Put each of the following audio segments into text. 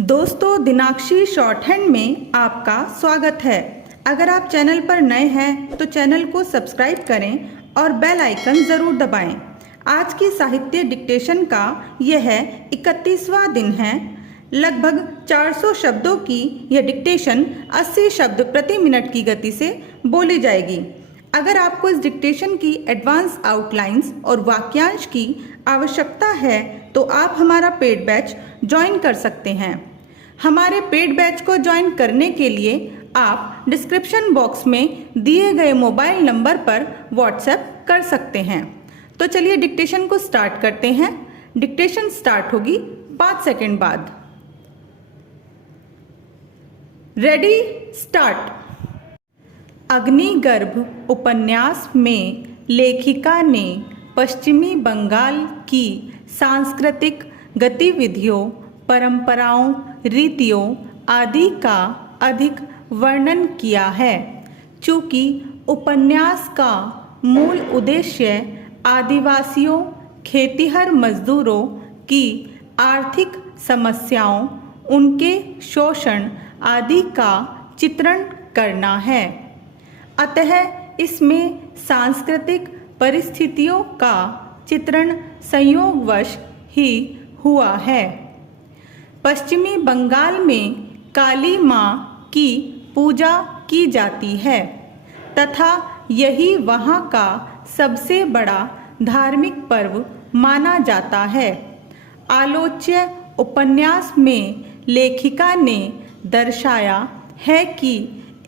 दोस्तों, दिनाक्षी short hand में आपका स्वागत है। अगर आप चैनल पर नए हैं तो चैनल को सब्सक्राइब करें और बेल आइकन ज़रूर दबाएं। आज की साहित्य डिक्टेशन का यह 31वां दिन है। लगभग 400 शब्दों की यह डिक्टेशन 80 शब्द प्रति मिनट की गति से बोली जाएगी। अगर आपको इस डिक्टेशन की एडवांस आउटलाइंस और वाक्यांश की आवश्यकता है तो आप हमारा पेड बैच ज्वाइन कर सकते हैं। हमारे पेड बैच को ज्वाइन करने के लिए आप डिस्क्रिप्शन बॉक्स में दिए गए मोबाइल नंबर पर व्हाट्सएप कर सकते हैं। तो चलिए डिक्टेशन को स्टार्ट करते हैं। डिक्टेशन स्टार्ट होगी 5 सेकंड बाद। Ready, start. अग्निगर्भ उपन्यास में लेखिका ने पश्चिमी बंगाल की सांस्कृतिक गतिविधियों, परंपराओं, रीतियों आदि का अधिक वर्णन किया है। चूँकि उपन्यास का मूल उद्देश्य आदिवासियों, खेतिहर मजदूरों की आर्थिक समस्याओं, उनके शोषण आदि का चित्रण करना है, अतः इसमें सांस्कृतिक परिस्थितियों का चित्रण संयोगवश ही हुआ है। पश्चिमी बंगाल में काली माँ की पूजा की जाती है तथा यही वहाँ का सबसे बड़ा धार्मिक पर्व माना जाता है। आलोच्य उपन्यास में लेखिका ने दर्शाया है कि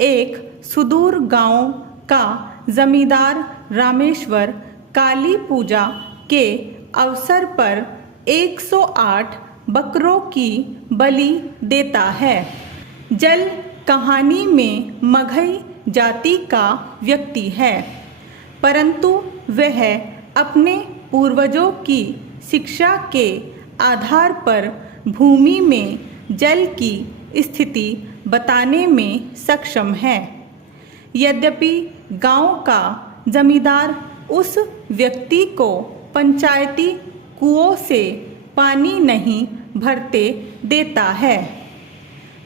एक सुदूर गांव का जमींदार रामेश्वर काली पूजा के अवसर पर 108 बकरों की बलि देता है। जल कहानी में मगही जाति का व्यक्ति है, परंतु वह अपने पूर्वजों की शिक्षा के आधार पर भूमि में जल की स्थिति बताने में सक्षम है। यद्यपि गांव का जमींदार उस व्यक्ति को पंचायती कुओं से पानी नहीं भरते देता है,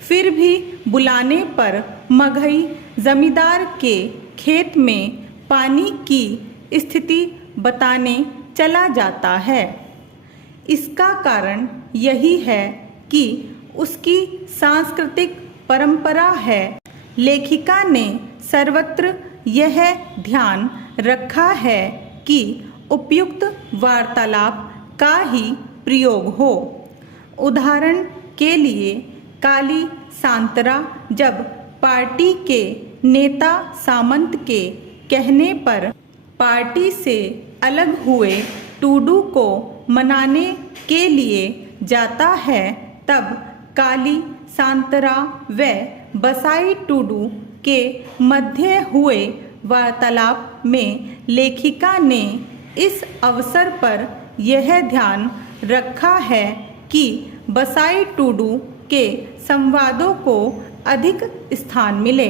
फिर भी बुलाने पर मगही जमींदार के खेत में पानी की स्थिति बताने चला जाता है। इसका कारण यही है कि उसकी सांस्कृतिक परंपरा है। लेखिका ने सर्वत्र यह ध्यान रखा है कि उपयुक्त वार्तालाप का ही प्रयोग हो। उदाहरण के लिए काली सांतरा जब पार्टी के नेता सामंत के कहने पर पार्टी से अलग हुए टूडू को मनाने के लिए जाता है, तब काली सांतरा व बसाई टूडू के मध्य हुए वार्तालाप में लेखिका ने इस अवसर पर यह ध्यान रखा है कि बसाई टूडू के संवादों को अधिक स्थान मिले,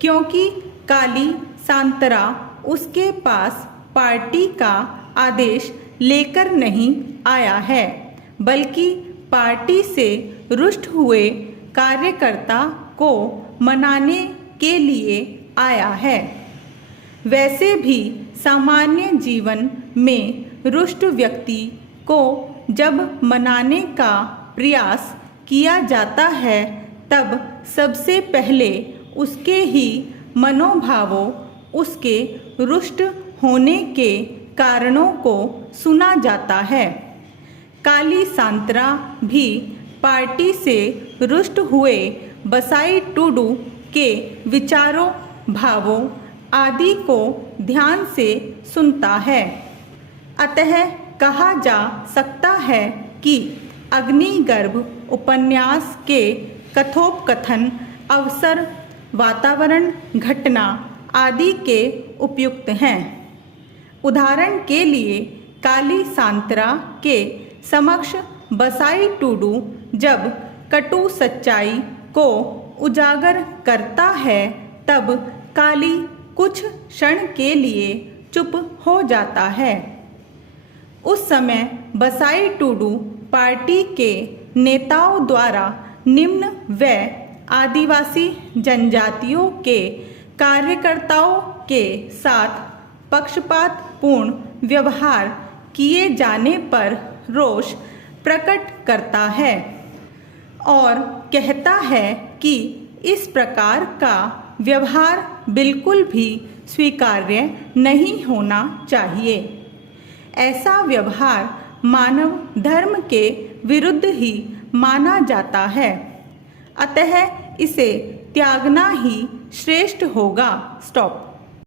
क्योंकि काली सांतरा उसके पास पार्टी का आदेश लेकर नहीं आया है, बल्कि पार्टी से रुष्ट हुए कार्यकर्ता को मनाने के लिए आया है। वैसे भी सामान्य जीवन में रुष्ट व्यक्ति को जब मनाने का प्रयास किया जाता है, तब सबसे पहले उसके ही मनोभावों, उसके रुष्ट होने के कारणों को सुना जाता है। काली सांतरा भी पार्टी से रुष्ट हुए बसाई टूडू के विचारों, भावों आदि को ध्यान से सुनता है। अतः कहा जा सकता है कि अग्निगर्भ उपन्यास के कथोपकथन अवसर, वातावरण, घटना आदि के उपयुक्त हैं। उदाहरण के लिए काली सांतरा के समक्ष बसाई टूडू जब कटु सच्चाई को उजागर करता है, तब काली कुछ क्षण के लिए चुप हो जाता है। उस समय बसाई टूडू पार्टी के नेताओं द्वारा निम्न व आदिवासी जनजातियों के कार्यकर्ताओं के साथ पक्षपातपूर्ण व्यवहार किए जाने पर रोष प्रकट करता है और कहता है कि इस प्रकार का व्यवहार बिल्कुल भी स्वीकार्य नहीं होना चाहिए। ऐसा व्यवहार मानव धर्म के विरुद्ध ही माना जाता है, अतः इसे त्यागना ही श्रेष्ठ होगा। स्टॉप।